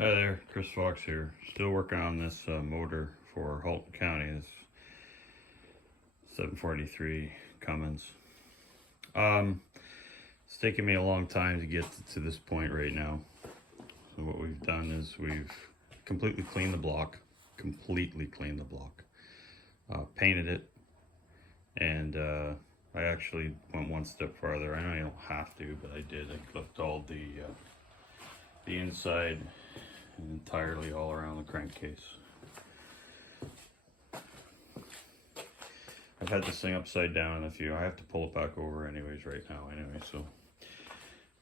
Hi there, Chris Fox here. Still working on this motor for Halton County. This 743 Cummins. It's taken me a long time to get to this point right now. So what we've done is we've completely cleaned the block, painted it, and I actually went one step farther. I know you don't have to, but I did. I Glyptoled the inside entirely all around the crankcase. I've had this thing upside down a few. I have to pull it back over anyways right now anyway. So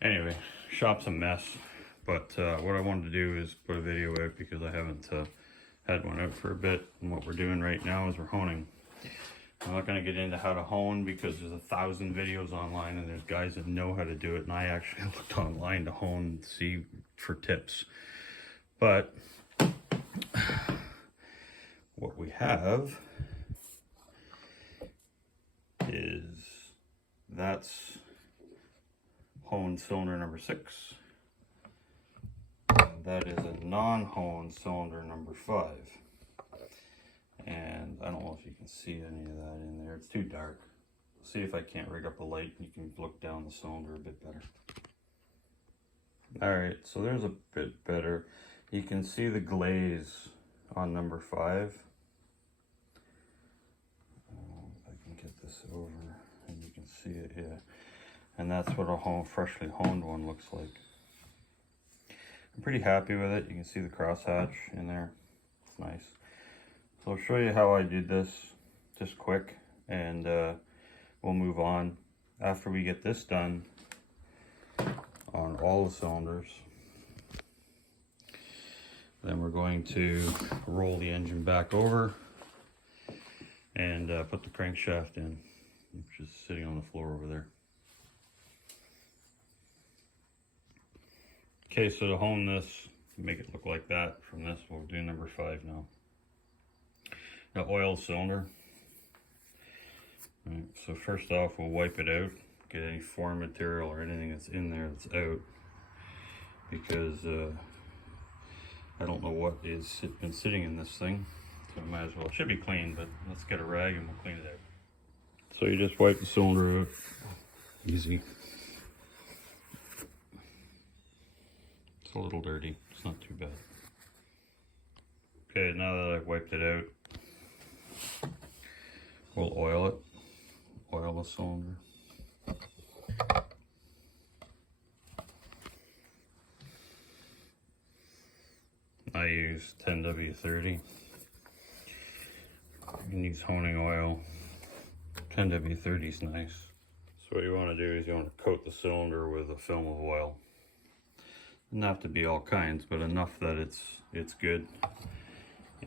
anyway, shop's a mess, but what I wanted to do is put a video out because I haven't had one out for a bit. And what we're doing right now is we're honing. I'm not going to get into how to hone because there's 1,000 videos online and there's guys that know how to do it, and I actually looked online to hone to see for tips. But what we have is that's honed cylinder number 6. And that is a non-honed cylinder number 5. And I don't know if you can see any of that in there. It's too dark. See if I can't rig up a light and you can look down the cylinder a bit better. Alright, so there's a bit better. You can see the glaze on number 5. If I can get this over and you can see it, yeah. And that's what a freshly honed one looks like. I'm pretty happy with it. You can see the crosshatch in there. It's nice. So I'll show you how I did this just quick, and we'll move on. After we get this done on all the cylinders, then we're going to roll the engine back over and put the crankshaft in, which is sitting on the floor over there. Okay, so to hone this, make it look like that from this, we'll do number 5 now. The oil cylinder. Right, so first off, we'll wipe it out, get any foreign material or anything that's in there that's out, because I don't know what is been sitting in this thing, so I might as well. It should be clean, but let's get a rag and we'll clean it out. So you just wipe the cylinder out, easy. It's a little dirty, it's not too bad. Okay, now that I've wiped it out, we'll oil it, oil the cylinder. I use 10W30. You can use honing oil. 10W30 is nice. So what you want to do is you want to coat the cylinder with a film of oil. Doesn't have to be all kinds, but enough that it's good.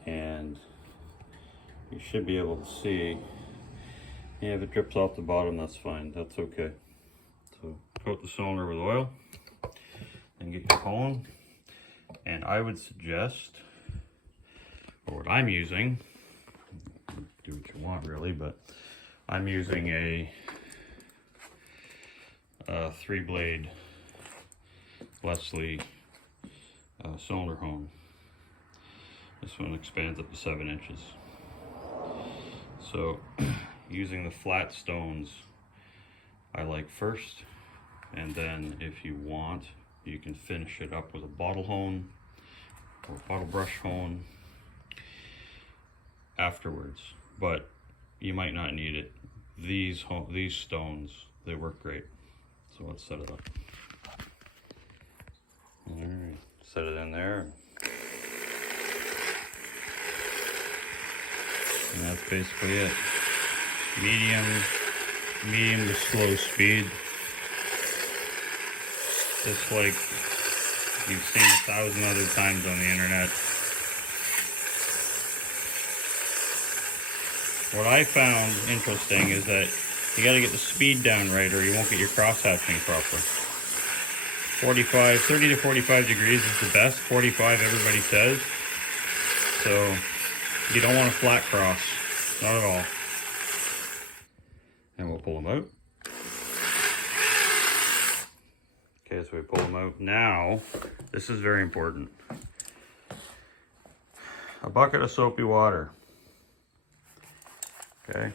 And you should be able to see. Yeah, if it drips off the bottom, that's fine. That's okay. So coat the cylinder with oil and get your hone. And I would suggest, or what I'm using, do what you want really, but I'm using a 3-blade Leslie cylinder hone. This one expands up to 7 inches. So using the flat stones I like first, and then if you want, you can finish it up with a bottle hone or a bottle brush hone afterwards, but you might not need it. These stones, they work great. So let's set it up. All right, set it in there. And that's basically it. Medium to slow speed. Just like you've seen 1,000 other times on the internet. What I found interesting is that you got to get the speed down right or you won't get your cross-hatching proper. 30 to 45 degrees is the best. 45 everybody says. So you don't want a flat cross, not at all. And we'll pull them out. Okay, so we pull them out. Now, this is very important. a bucket of soapy water. Okay,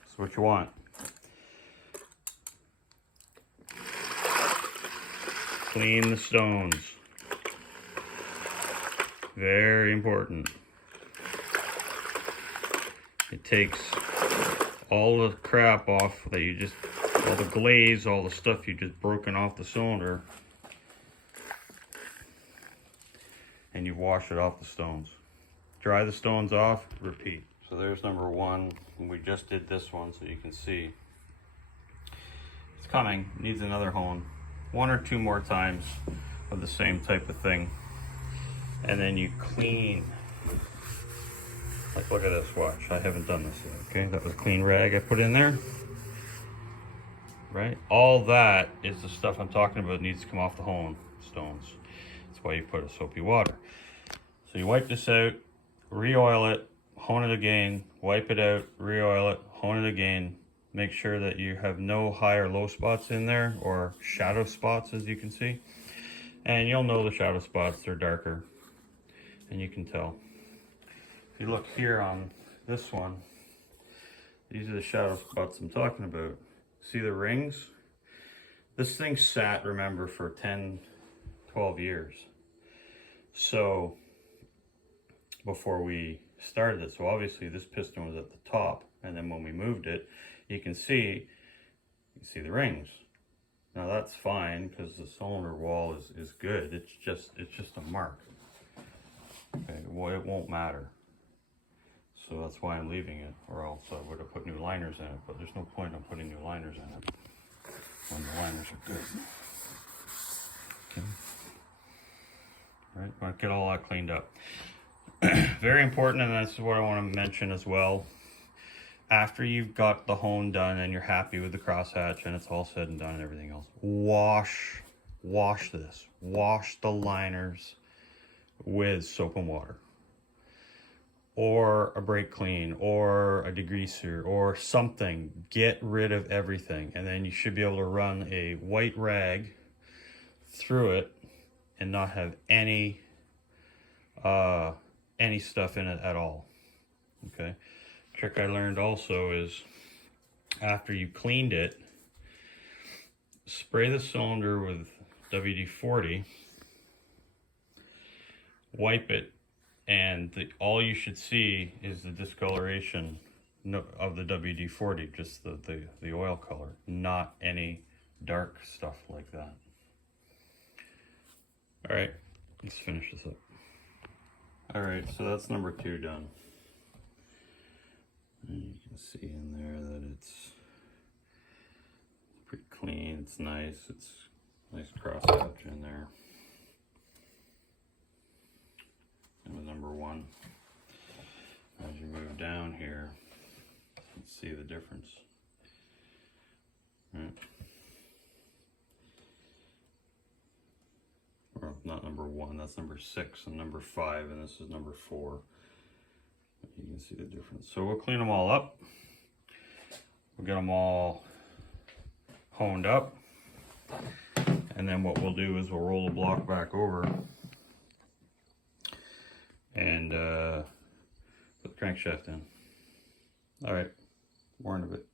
that's what you want. Clean the stones. Very important. It takes all the crap off that you just, all the glaze, all the stuff you just broken off the cylinder, and you wash it off the stones. Dry the stones off, repeat. So there's number one, and we just did this one so you can see. It's coming, needs another hone. 1 or 2 more times of the same type of thing. And then you clean. Like, look at this, watch. I haven't done this yet, okay? That was a clean rag I put in there. Right? All that is the stuff I'm talking about, needs to come off the hone stones. That's why you put a soapy water. So you wipe this out, re-oil it, hone it again, wipe it out, re-oil it, hone it again. Make sure that you have no high or low spots in there, or shadow spots, as you can see. And you'll know the shadow spots, they're darker, and you can tell. If you look here on this one, these are the shadow spots I'm talking about. See the rings? This thing sat, remember, for 10, 12 years. So, before we started it, so obviously this piston was at the top, and then when we moved it, you can see the rings. Now that's fine because the cylinder wall is good. It's just a mark. Okay, well, it won't matter. So that's why I'm leaving it, or else I would have put new liners in it, but there's no point in putting new liners in it when the liners are good. Okay. All right, want to get all that cleaned up. Very important, and that's what I want to mention as well. After you've got the hone done and you're happy with the crosshatch and it's all said and done and everything else, wash this. Wash the liners with soap and water, or a brake clean, or a degreaser, or something. Get rid of everything, and then you should be able to run a white rag through it and not have any stuff in it at all. Okay. Trick I learned also is, after you cleaned it, spray the cylinder with WD-40, wipe it, and all you should see is the discoloration of the WD-40, just the oil color, not any dark stuff like that. All right, let's finish this up. All right, so that's number 2 done. And you can see in there that it's pretty clean, it's nice, it's nice crosshatch in there. And with number 1, as you move down here, you can see the difference. Right? Or not number 1, that's number 6, and number 5, and this is number 4. You can see the difference. So we'll clean them all up. We'll get them all honed up. And then what we'll do is we'll roll the block back over and put the crankshaft in. All right, more into it.